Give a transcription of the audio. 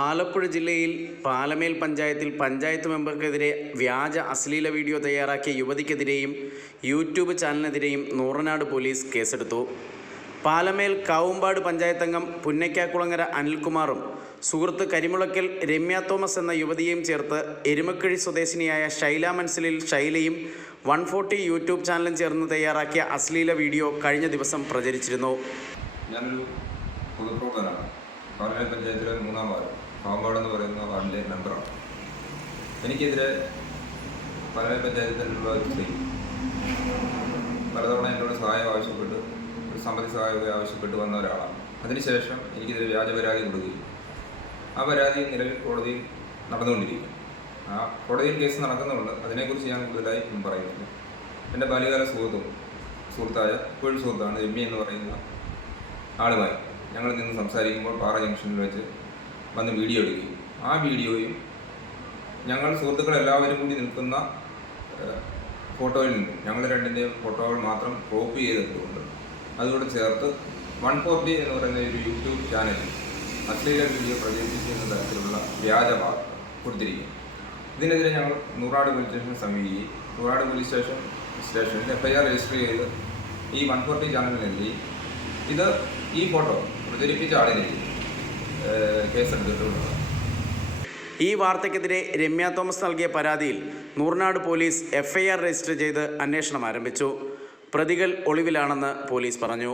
ആലപ്പുഴ ജില്ലയിൽ പാലമേൽ പഞ്ചായത്തിൽ പഞ്ചായത്ത് മെമ്പർക്കെതിരെ വ്യാജ അശ്ലീല വീഡിയോ തയ്യാറാക്കിയ യുവതിക്കെതിരെയും യൂട്യൂബ് ചാനലിനെതിരെയും നൂറനാട് പോലീസ് കേസെടുത്തു. പാലമേൽ കാവുമ്പാട് പഞ്ചായത്തംഗം പുന്നയ്ക്കാക്കുളങ്ങര അനിൽകുമാറും സുഹൃത്ത് കരിമുളയ്ക്കൽ രമ്യ തോമസ് എന്ന യുവതിയെയും ചേർത്ത് എരുമക്കഴി സ്വദേശിനിയായ ഷൈല മൻസിലിൽ ഷൈലയും 140 യൂട്യൂബ് ചാനലും ചേർന്ന് തയ്യാറാക്കിയ അശ്ലീല വീഡിയോ കഴിഞ്ഞ ദിവസം പ്രചരിച്ചിരുന്നു. ഞാനൊരു പൊതുപ്രവർത്തകനാണ്. പാലമേൽ പഞ്ചായത്തിലെ 3-ാം വാർഡ് കാവുമ്പാട് എന്ന് പറയുന്ന വാർഡിലെ മെമ്പറാണ്. എനിക്കെതിരെ പാലമേൽ പഞ്ചായത്തിലുള്ള സ്ത്രീ പലതവണ എന്നോട് സഹായം ആവശ്യപ്പെട്ട് ഒരു സാമ്പത്തിക സഹായമൊക്കെ ആവശ്യപ്പെട്ട് വന്ന ഒരാളാണ്. അതിനുശേഷം എനിക്കെതിരെ വ്യാജ പരാതി കൊടുക്കുകയും ആ പരാതി നിലവിൽ കോടതിയിൽ നടന്നുകൊണ്ടിരിക്കും. ആ കോടതിയിൽ കേസ് നടക്കുന്നുണ്ട്. അതിനെക്കുറിച്ച് ഞാൻ കൂടുതലായി പറയുന്നില്ല. എൻ്റെ ബാല്യകാല സുഹൃത്തായ ഇപ്പോഴും സുഹൃത്താണ് രമ്യ എന്ന് പറയുന്ന ആളുമായി ഞങ്ങൾ നിന്ന് സംസാരിക്കുമ്പോൾ പാറ ജംഗ്ഷനിൽ വെച്ച് വന്ന് വീഡിയോ എടുക്കുകയും ആ വീഡിയോയും ഞങ്ങൾ സുഹൃത്തുക്കളെല്ലാവരും കൂടി നിൽക്കുന്ന ഫോട്ടോയിൽ നിന്നും ഞങ്ങൾ രണ്ടിൻ്റെയും ഫോട്ടോകൾ മാത്രം കോപ്പി ചെയ്തിട്ടുണ്ട്. അതുകൂടെ ചേർത്ത് 140 എന്ന് പറയുന്ന ഒരു യൂട്യൂബ് ചാനലിൽ അശ്ലീല വീഡിയോ പ്രചരിപ്പിക്കുന്ന തരത്തിലുള്ള വ്യാജ വാർത്ത കൊടുത്തിരിക്കും. ഇതിനെതിരെ ഞങ്ങൾ നൂറാട് പോലീസ് സ്റ്റേഷനെ സമീപിക്കുകയും നൂറാട് പോലീസ് സ്റ്റേഷനിൽ FIR രജിസ്റ്റർ ചെയ്ത് ഈ 140 ചാനലിനെതിരെ ഈ ഫോട്ടോ പ്രചരിപ്പിച്ച ആളിനെതിരെ കേസെടുത്തിട്ടുള്ളതാണ്. ഈ വാർത്തയ്ക്കെതിരെ രമ്യ തോമസ് നൽകിയ പരാതിയിൽ നൂർനാട് പോലീസ് FIR രജിസ്റ്റർ ചെയ്ത് അന്വേഷണം ആരംഭിച്ചു. പ്രതികൾ ഒളിവിലാണെന്ന് പോലീസ് പറഞ്ഞു.